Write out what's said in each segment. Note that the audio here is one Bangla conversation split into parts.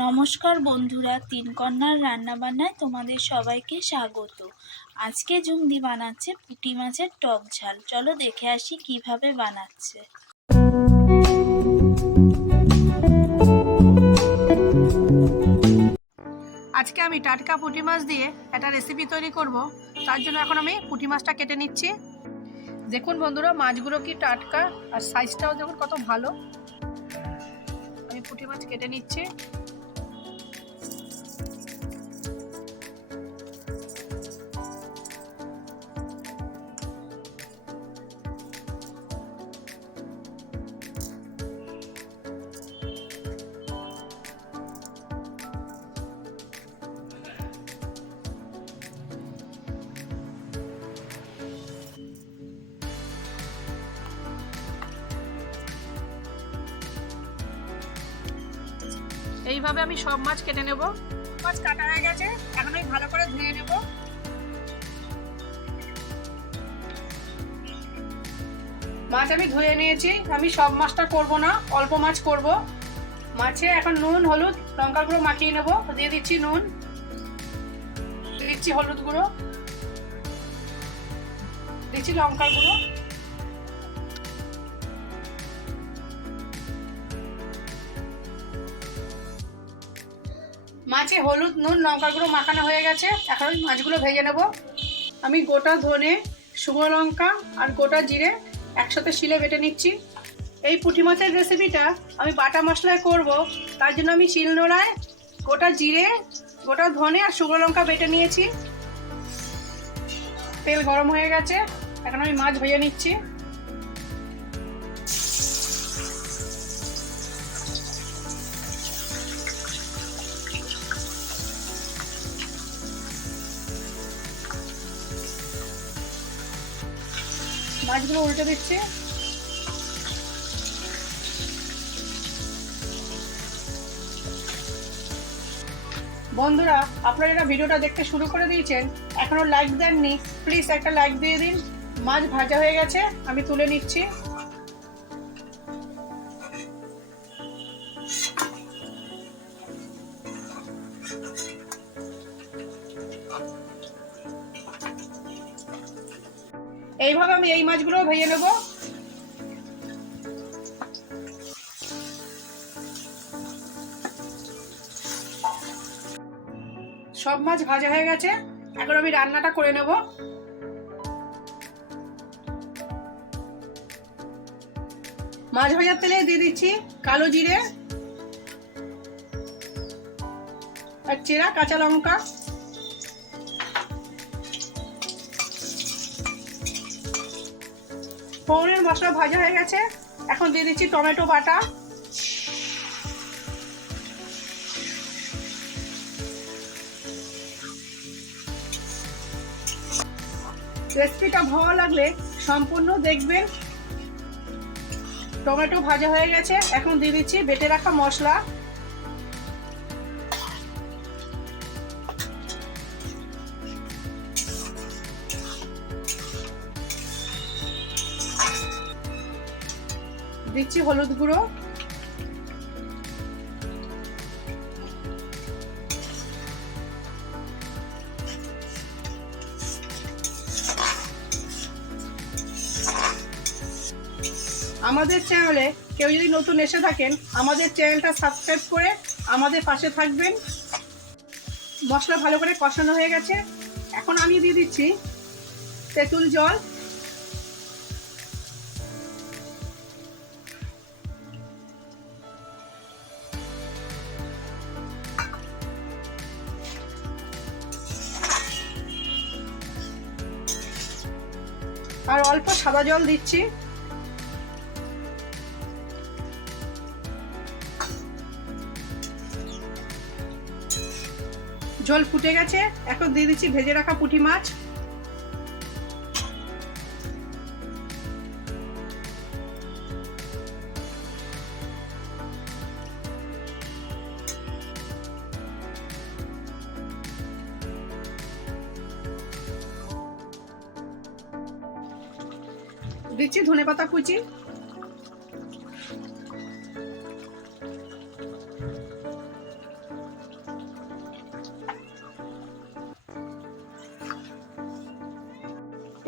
নমস্কার বন্ধুরা, তিন কন্যার রান্নাবান্নায় তোমাদের সবাইকে স্বাগত। আজকে জুমদি বানাচ্ছে পুঁটি মাছের টক ঝাল। চলো দেখে আসি কীভাবে বানাচ্ছে। আজকে আমি টাটকা পুঁটি মাছ দিয়ে একটা রেসিপি তৈরি করব। তার জন্য এখন আমি পুঁটি মাছটা কেটে নিচ্ছি। দেখুন বন্ধুরা, মাছগুলো কি টাটকা আর সাইজটাও দেখুন কত ভালো। আমি পুঁটি মাছ কেটে নিচ্ছি। এইভাবে আমি সব মাছ কেটে নেব। মাছ কাটা হয়ে গেছে, এখন আমি ভালো করে ধুয়ে নেব। মাছ আমি ধুয়ে নিয়েছি, আমি সব মাছটা করব না, অল্প মাছ করব। মাছে এখন নুন, হলুদ লঙ্কা গুঁড়ো মাখিয়ে নেব, দিয়ে দিচ্ছি নুন। দিচ্ছি হলুদ গুঁড়ো। দিচ্ছি লঙ্কার গুঁড়ো। মাছে হলুদ, নুন লঙ্কা গুঁড়ো মাখানো হয়ে গেছে। এখন আমি মাছগুলো ভেজে নেব। আমি গোটা ধনে, শুকনো লঙ্কা আর গোটা জিরে একসাথে শিলে বেটে নিচ্ছি। এই পুঁটি মাছের রেসিপিটা আমি বাটা মশলায় করব। তার জন্য আমি শিল নোড়ায় গোটা জিরে, গোটা ধনে আর শুকনো লঙ্কা বেটে নিয়েছি। তেল গরম হয়ে গেছে। এখন আমি মাছ ভেজে নিচ্ছি। মাছগুলো উল্টে দিচ্ছি। বন্ধুরা, আপনারা এটা ভিডিওটা দেখতে শুরু করে দিয়েছেন, এখনও লাইক দেননি প্লিজ একটা লাইক দিয়ে দিন। মাছ ভাজা হয়ে গেছে, আমি তুলে নিচ্ছি। এইভাবে আমি এই মাছগুলো ভেজে নেব। সব মাছ ভাজা হয়ে গেছে। এখন আমি রান্নাটা করে নেব। মাছ ভাজার তেলে দিয়ে দিচ্ছি কালো জিরে আর চেরা, কাঁচা লঙ্কা। ফোড়নের মশলা ভাজা হয়ে গেছে। এখন দিয়ে দিচ্ছি টমেটো বাটা। রেসিপিটা ভালো লাগলে সম্পূর্ণ দেখবেন। টমেটো ভাজা হয়ে গেছে। এখন দিয়ে দিচ্ছি বেটে রাখা মশলা। দিচ্ছি হলুদ গুঁড়ো। আমাদের চ্যানেলে কেউ যদি নতুন এসে থাকেন, আমাদের চ্যানেলটা সাবস্ক্রাইব করে আমাদের পাশে থাকবেন। মশলা ভালো করে কষানো হয়ে গেছে। এখন আমি দিয়ে দিচ্ছি তেঁতুল জল। আর অল্প সাদা জল দিচ্ছি। জল ফুটে গেছে, এখন দিয়ে দিচ্ছি ভেজে রাখা পুঁটি মাছ। দিচ্ছি ধনে পাতা কুচি।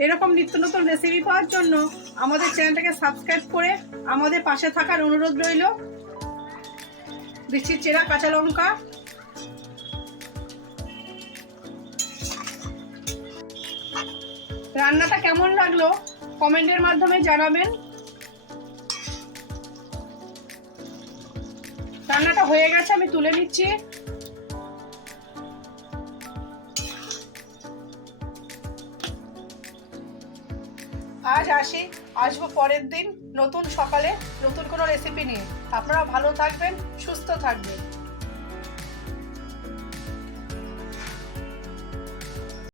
এরকম নিত্য নতুন রেসিপি পাওয়ার জন্য আমাদের চ্যানেলটাকে সাবস্ক্রাইব করে আমাদের পাশে থাকার অনুরোধ রইল। দিচ্ছি চেরা কাঁচা লঙ্কা। রান্নাটা কেমন লাগল? কমেন্টের মাধ্যমে জানাবেন। রান্নাটা হয়ে গেছে, আমি তুলে নিচ্ছি। আজ আসি, আসব পরের দিন নতুন সকালে, নতুন কোনো রেসিপি নিয়ে। আপনারা ভালো থাকবেন, সুস্থ থাকবেন।